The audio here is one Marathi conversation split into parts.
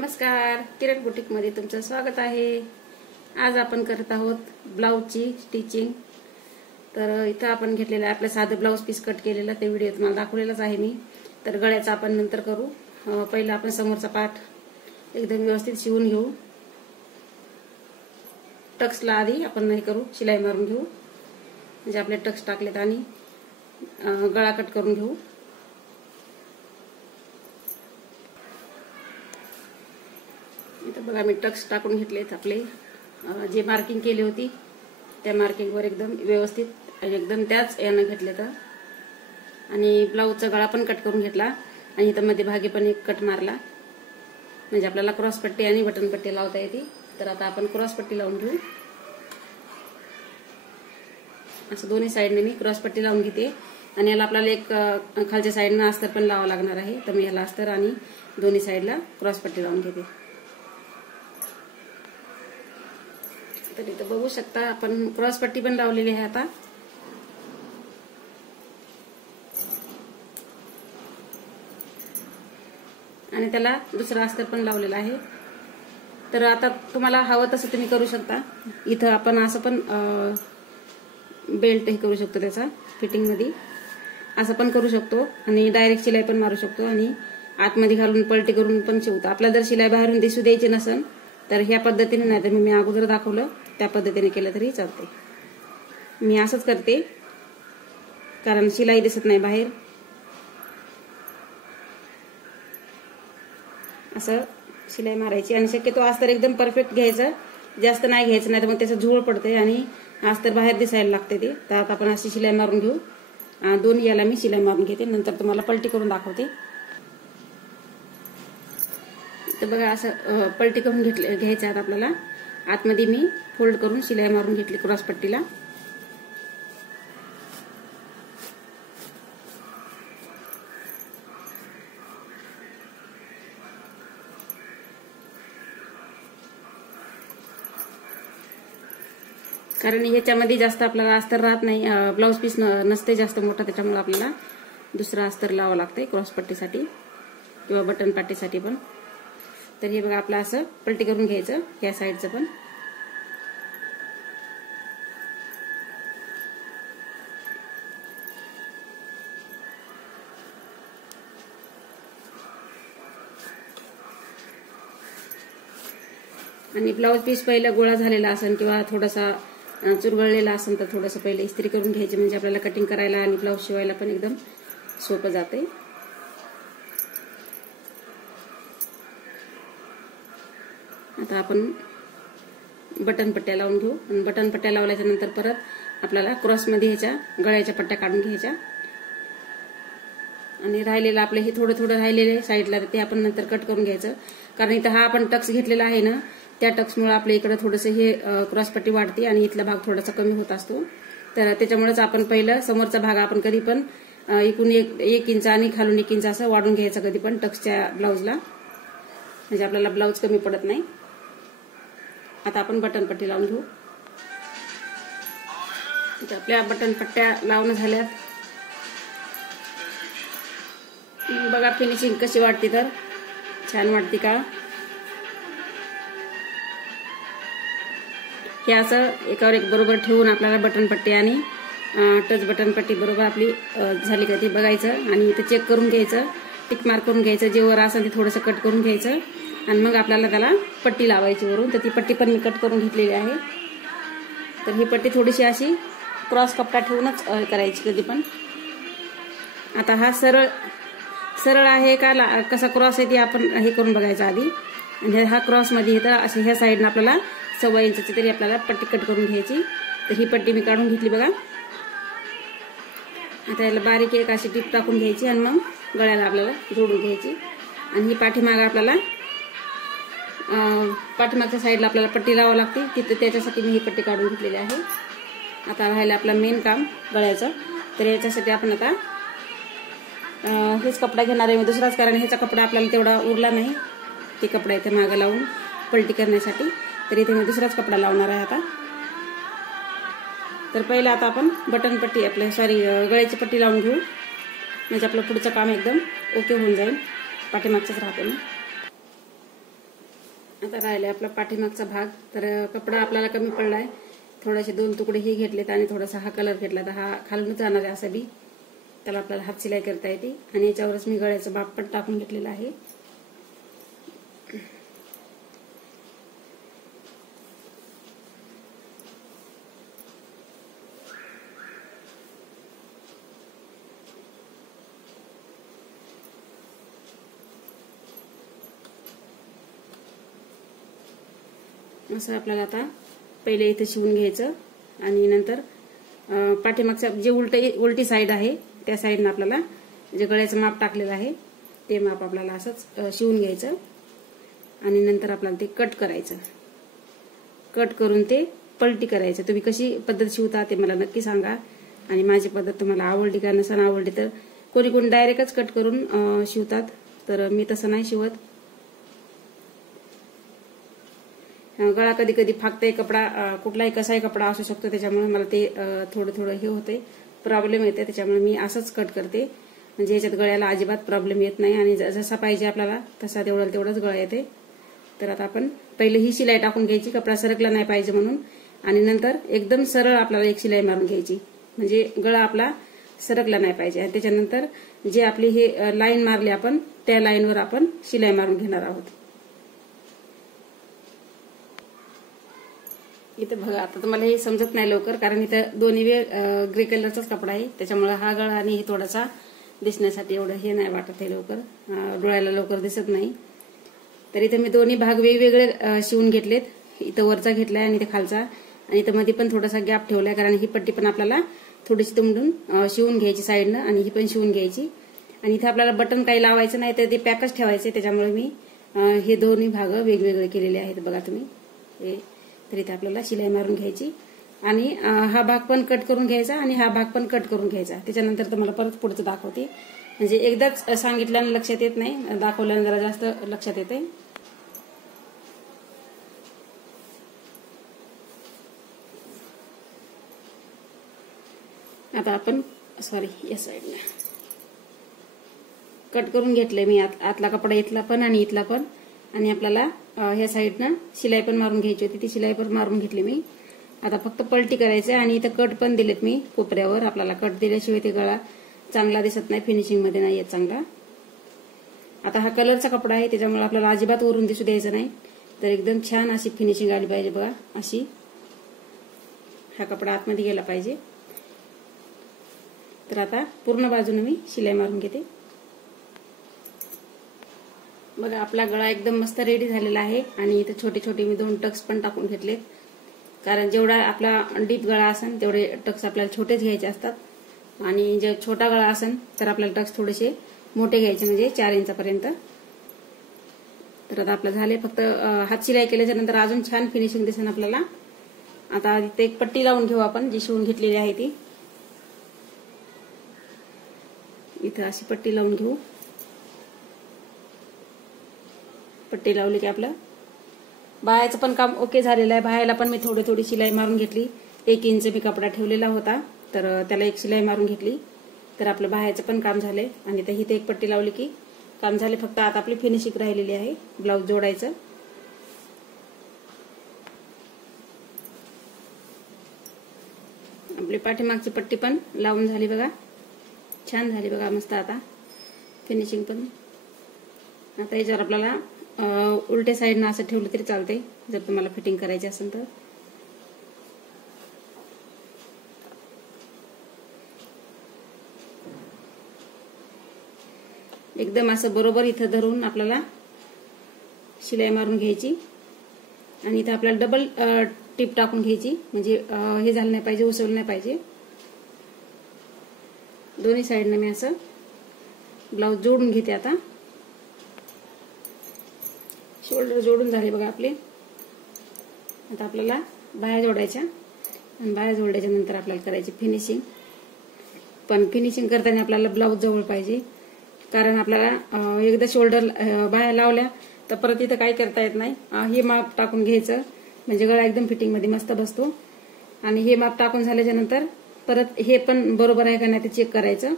नमस्कार, किरण बुटीक मध्ये तुमचं स्वागत आहे। आज आपण करत आहोत ब्लाउजची स्टिचिंग। तर इथं आपण घेतलेलं आपलं साधं ब्लाउज पीस कट केलेलं ते व्हिडिओ तुम्हाला दाखवलेलाच आहे मी। तर गळ्याचा आपण नंतर करू। पहिला आपण समोरचा पार्ट एकदम व्यवस्थित शिवून घेऊ। टक्सला आधी आपण नाही करू, शिलाई मारून घेऊ। म्हणजे आपले टक्स टाकलेत आणि गळा कट करून घेऊ। इथं बघा मी टक्स टाकून घेतलेत आपले। जे मार्किंग केली होती त्या मार्किंग वर एकदम व्यवस्थित एकदम त्याच याने घेतले तर आणि ब्लाउजचा गळा पण कट करून घेतला आणि इथं मध्ये भागी पण एक कट मारला। म्हणजे आपल्याला क्रॉस पट्टी आणि बटन पट्टी लावता येते। तर आता आपण क्रॉस पट्टी लावून घेऊ। असं दोन्ही साइडने मी क्रॉस पट्टी लावून घेते आणि याला आपल्याला एक खालच्या साइडने अस्तर पण लावावं लागणार आहे। तर मी याला अस्तर आणि दोन्ही साइडला क्रॉस पट्टी लावून घेते। तर इथं बघू शकता आपण क्रॉस पट्टी पण लावलेली आहे आता। आणि त्याला दुसरा अस्तर पण लावलेला आहे। तर आता तुम्हाला हवं तसं तुम्ही करू शकता। इथं आपण असं पण बेल्ट हे करू शकतो, त्याचा फिटिंग मध्ये असं पण करू शकतो आणि डायरेक्ट शिलाई पण मारू शकतो आणि आतमध्ये घालून पलटी करून पण शिवतो। आपल्याला जर शिलाई बाहेरून दिसू द्यायची नसेल तर ह्या पद्धतीने, नाही तर मी अगोदर दाखवलं त्या पद्धतीने केलं तरी चालते। मी असंच करते कारण शिलाई दिसत नाही बाहेर। असं शिलाई मारायची आणि शक्यतो अस्तर एकदम परफेक्ट घ्यायचं, जास्त नाही घ्यायचं, नाही तर मग त्याचं झुळ पडते आणि अस्तर बाहेर दिसायला लागते ते। तर आता आपण अशी शिलाई मारून घेऊ। दोन्ही याला मी शिलाई मारून घेते, नंतर तुम्हाला पलटी करून दाखवते। तर बघा असं पलटी करून घ्यायचं आहे आपल्याला। आतमध्ये मी फोल्ड करून शिलाई मारून घेतली क्रॉस पट्टीला। कारण ह्याच्यामध्ये जास्त आपल्याला अस्तर राहत नाही, ब्लाउज पीस नसते जास्त मोठा, त्याच्यामुळे आपल्याला दुसरा अस्तर लावावं लागतंय क्रॉस पट्टीसाठी किंवा बटन पट्टीसाठी पण। तर हे बघा आपलं असं पलटी करून घ्यायचं या साईडचं पण। आणि ब्लाउज पीस पहिला गोळा झालेला असेल किंवा थोडासा चुरगळलेला असेल तर थोडंसं पहिले इस्त्री करून घ्यायची, म्हणजे आपल्याला कटिंग करायला आणि ब्लाउज शिवायला पण एकदम सोपं जाते। आता आपण बटन पट्ट्या लावून घेऊ आणि बटन पट्ट्या लावल्याच्या नंतर परत आपल्याला क्रॉस मध्ये ह्याच्या गळ्याच्या पट्ट्या काढून घ्यायच्या आणि राहिलेलं आपलं हे थोडं थोडं राहिलेलं साईडला ते आपण नंतर कट करून घ्यायचं। कारण इथं हा आपण टक्स घेतलेला आहे ना, त्या टक्समुळे आपल्या इकडे थोडंसं हे क्रॉस पट्टी वाढते आणि इथला भाग थोडासा कमी होत असतो। तर त्याच्यामुळेच आपण पहिलं समोरचा भाग आपण कधी पण इकडून 1 इंच आणि खालून 1 इंच असं वाढून घ्यायचं कधी पण टक्सच्या ब्लाउजला, म्हणजे आपल्याला ब्लाउज कमी पडत नाही। आता आपण बटन पट्टी लावून घेऊ। आपल्या बटन पट्ट्या लावून झाल्यात। बघा फिनिशिंग कशी वाटते, तर छान वाटते का? हे असं एकावर एक बरोबर ठेवून आपल्याला बटन पट्टी आणि टच बटन पट्टी बरोबर आपली झाली का ते बघायचं आणि इथे चेक करून घ्यायचं, टिक मार्क करून घ्यायचं। जे वर असेल ते थोडंसं कट करून घ्यायचं आणि मग आपल्याला त्याला पट्टी लावायची वरून। तर ती पट्टी पण मी कट करून घेतलेली आहे। तर ही पट्टी थोडीशी अशी क्रॉस कपडा ठेवूनच करायची कधी पण। आता हा सरळ आहे का कसा क्रॉस आहे ते आपण हे करून बघायचं आधी। आणि हा क्रॉस मध्ये येतं अशा ह्या साईडनं आपल्याला 1.25 इंचची तरी आपल्याला पट्टी कट करून घ्यायची। तर ही पट्टी मी काढून घेतली बघा। आता याला बारीक एक अशी टीप टाकून घ्यायची आणि मग गळ्याला आपल्याला जोडून घ्यायची आणि ही पाठीमागे आपल्याला पाठीमागच्या साईडला आपल्याला पट्टी लावावी लागते, तिथं त्याच्यासाठी मी ही पट्टी काढून घेतलेली आहे। आता राहिलं आपलं मेन काम गळ्याचं। तर याच्यासाठी आपण आता हेच कपडा घेणार आहे मी दुसराच, कारण ह्याचा कपडा आपल्याला तेवढा उरला नाही, ते कपडा इथे मागे लावून पलटी करण्यासाठी। तर इथे मी दुसराच कपडा लावणार आहे आता। तर पहिला आता आपण बटन पट्टी गळ्याची पट्टी लावून घेऊ, म्हणजे आपलं पुढचं काम एकदम ओके होऊन जाईल। पाठीमागचंच राहते ना। आता राहिले आपला पाठीमागचा भाग. तर कपडा आपल्याला कमी पडलाय, थोडेसे 2 तुकडे हे घेतलेत आणि थोडासा हा कलर घेतला. तर हा खालूनच जाणार आहे असं बी, त्याला आपल्याला हात शिलाई करता येते. आणि याच्यावरच मी गळ्याचं माप पण टाकून घेतलेलं आहे. असं आपल्याला आता पहिले इथे शिवून घ्यायचं आणि नंतर पाठीमागच्या जे उलटी साईड आहे त्या साईडनं आपल्याला जे गळ्याचं माप टाकलेलं आहे ते माप आपल्याला असंच शिवून घ्यायचं आणि नंतर आपल्याला ते कट करायचं. कट करून ते पलटी करायचं. तुम्ही कशी पद्धत शिवता ते मला नक्की सांगा आणि माझी पद्धत तुम्हाला आवडली का नसेल आवडली तर कोणी कोणी डायरेक्टच कट करून शिवतात, तर मी तसं नाही शिवत. गळा कधी कधी फाकताय कपडा, कुठलाही कसाही कपडा असू शकतो, त्याच्यामुळे मला ते थोडं थोडं हे होते, प्रॉब्लेम येते. त्याच्यामुळे मी असंच कट करते, म्हणजे याच्यात गळ्याला अजिबात प्रॉब्लेम येत नाही आणि जसा पाहिजे आपल्याला तसा तेवढंच गळा येते. तर आता आपण पहिले ही शिलाई टाकून घ्यायची, कपडा सरकला नाही पाहिजे म्हणून, आणि नंतर एकदम सरळ आपल्याला एक शिलाई मारून घ्यायची, म्हणजे गळा आपला सरकला नाही पाहिजे. आणि त्याच्यानंतर जे आपली हे लाईन मारली आपण त्या लाईनवर आपण शिलाई मारून घेणार आहोत. इथं बघा, आता तुम्हाला हे समजत नाही लवकर कारण इथं दोन्ही ग्रे कलरचाच कपडा आहे, त्याच्यामुळे हा गळा आणि हे थोडासा दिसण्यासाठी एवढं हे नाही वाटत आहे, लवकर डोळ्याला लवकर दिसत नाही. तर इथं मी दोन्ही भाग वेगवेगळे शिवून घेतलेत. इथं वरचा घेतलाय आणि इथं खालचा, आणि इथं मध्ये पण थोडासा गॅप ठेवलाय कारण ही पट्टी पण आपल्याला थोडीशी तुमडून शिवून घ्यायची साईडनं आणि ही पण शिवून घ्यायची. आणि इथे आपल्याला बटन काही लावायचं नाही, तर ते पॅकच ठेवायचे, त्याच्यामुळे मी हे दोन्ही भाग वेगवेगळे केलेले आहेत बघा तुम्ही हे. तर इथे आपल्याला शिलाई मारून घ्यायची आणि हा भाग पण कट करून घ्यायचा आणि हा भाग पण कट करून घ्यायचा. त्याच्यानंतर तुम्हाला परत पुढचं दाखवते, म्हणजे एकदाच सांगितल्यानं लक्षात येत नाही, दाखवल्यानं जरा जास्त लक्षात येते. आता आपण या साईडला कट करून घेतलंय मी, आतला कपडा इथला पण आणि इथला पण, आणि आपल्याला ह्या साईडनं शिलाई पण मारून घ्यायची होती, ती शिलाई पण मारून घेतली मी. आता फक्त पलटी करायचं आणि इथं कट पण दिलेत मी कोपऱ्यावर. आपल्याला कट दिल्याशिवाय ते गळा चांगला दिसत नाही, फिनिशिंग मध्ये नाही येत चांगला. आता हा कलरचा कपडा आहे त्याच्यामुळे आपल्याला अजिबात वरून दिसू द्यायचं नाही, तर एकदम छान अशी फिनिशिंग आली पाहिजे बघा. अशी हा कपडा आतमध्ये गेला पाहिजे. तर आता पूर्ण बाजूने मी शिलाई मारून घेते. बघा आपला गळा एकदम मस्त रेडी झालेला आहे आणि इथे छोटे छोटे मी 2 टक्स पण टाकून घेतलेत, कारण जेवढा आपला डीप गळा असेल तेवढे टक्स आपल्याला छोटेच घ्यायचे असतात, आणि जर छोटा गळा असेल तर आपल्याला टक्स थोडेसे मोठे घ्यायचे, म्हणजे 4 इंचापर्यंत. तर आता आपलं झाले, फक्त हात शिलाई केल्याच्या नंतर अजून छान फिनिशिंग दिसेल आपल्याला. आता इथे एक पट्टी लावून घेऊ आपण, जी शिवून घेतलेली आहे ती. इथं अशी पट्टी लावून घेऊ. पट्टी लावली की आपलं बाह्याचं पण काम ओके झालेलं आहे. बाह्याला पण मी थोडी शिलाई मारून घेतली. 1 इंच मी कपडा ठेवलेला होता, तर त्याला एक शिलाई मारून घेतली. तर आपलं बाह्याचं पण काम झालंय आणि इथे एक पट्टी लावली की काम झाले. फक्त आता आपली फिनिशिंग राहिलेली आहे, ब्लाऊज जोडायचं. आपली पाठीमागची पट्टी पण लावून झाली बघा, छान झाली बघा मस्त. आता फिनिशिंग पण. आता याच्यावर आपल्याला उलटे साईडनं असं ठेवलं तरी चालते जर तुम्हाला फिटिंग करायची असेल तर. एकदम असं बरोबर इथं धरून आपल्याला शिलाई मारून घ्यायची आणि इथं आपल्याला डबल टिप टाकून घ्यायची, म्हणजे हे झालं नाही पाहिजे, उसवलं नाही पाहिजे. दोन्ही साईडनं मी असं ब्लाऊज जोडून घेते. आता शोल्डर जोडून झाले बघा आपले. आता आपल्याला बाह्या जोडायच्या आणि बाह्या जोडल्याच्या नंतर आपल्याला करायची फिनिशिंग. पण फिनिशिंग करताना आपल्याला ब्लाऊज जवळ पाहिजे, कारण आपल्याला एकदा शोल्डर बाह्या लावल्या तर परत इथं काही करता येत नाही. हे माप टाकून घ्यायचं, म्हणजे गळा एकदम फिटिंग मध्ये मस्त बसतो. आणि हे माप टाकून झाल्याच्या नंतर परत हे पण बरोबर आहे का नाही ते चेक करायचं,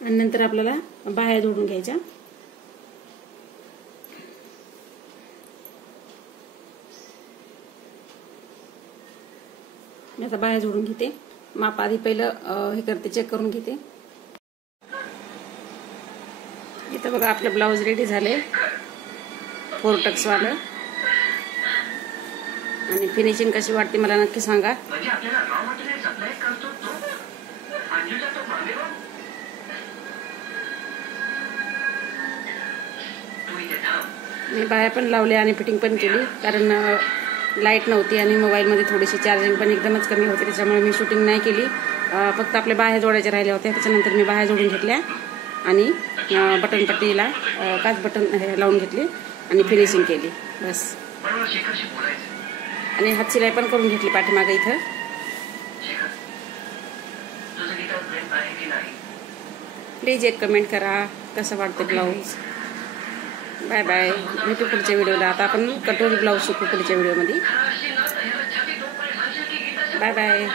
आणि नंतर आपल्याला बाह्या जोडून घ्यायच्या. आता बाहेर जोडून घेते. माप आधी पहिलं हे करते, चेक करून घेते. इथं बघा आपलं ब्लाऊज रेडी झाले 4 टक्स वालं. आणि फिनिशिंग कशी वाटते मला नक्की सांगा. मी बाया पण लावले आणि फिटिंग पण केली, कारण लाईट नव्हती आणि मोबाईलमध्ये थोडीशी चार्जिंग पण एकदमच कमी होती, त्याच्यामुळे मी शूटिंग नाही केली. फक्त आपल्या बाह्या जोडायच्या राहिल्या होत्या. त्याच्यानंतर मी बाह्या जोडून घेतल्या आणि बटनपट्टीला काच बटन लावून घेतली आणि फिनिशिंग केली बस. आणि हात शिलाई पण करून घेतली पाठीमागे इथं. प्लीज एक कमेंट करा कसं वाटतं ब्लाऊज. Bye bye. भेटू पुढच्या व्हिडिओला. आता आपण कटोरी ब्लाऊज शिकू पुढच्या व्हिडिओमध्ये. Bye bye.